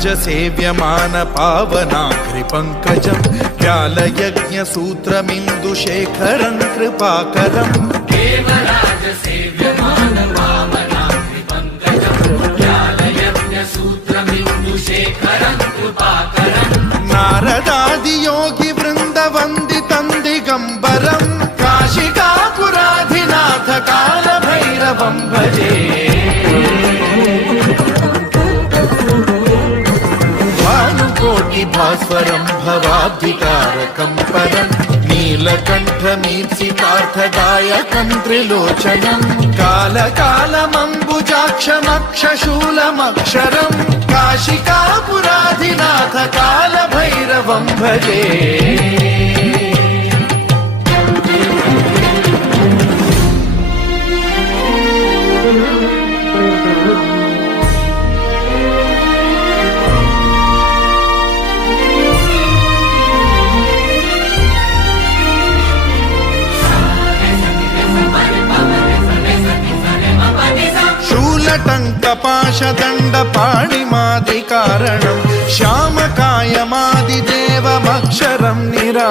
सेव्यमान पावनाग्रिपङ्कजं व्यालयज्ञसूत्रमिन्दुशेखरं कृपाकरम् देवराज सेव्यमान पावनाग्रिपङ्कजं व्यालयज्ञसूत्रमिन्दुशेखरं कृपाकरम् नारदादियोगि वृन्दवन्दितं दिगम्बरं काशिकापुराधिनाथ कालभैरवं भजे भास्वरं भवाब्धिकारकं परं नीलकण्ठमीप्सितार्थदायकं त्रिलोचनं कालकालमम्बुजाक्षमक्षशूलमक्षरं काशिकापुराधिनाथ कालभैरवं भजे शूलटङ्कपाशदण्डपाणिमादिकारणं श्यामकायमादिदेवमक्षरं निरा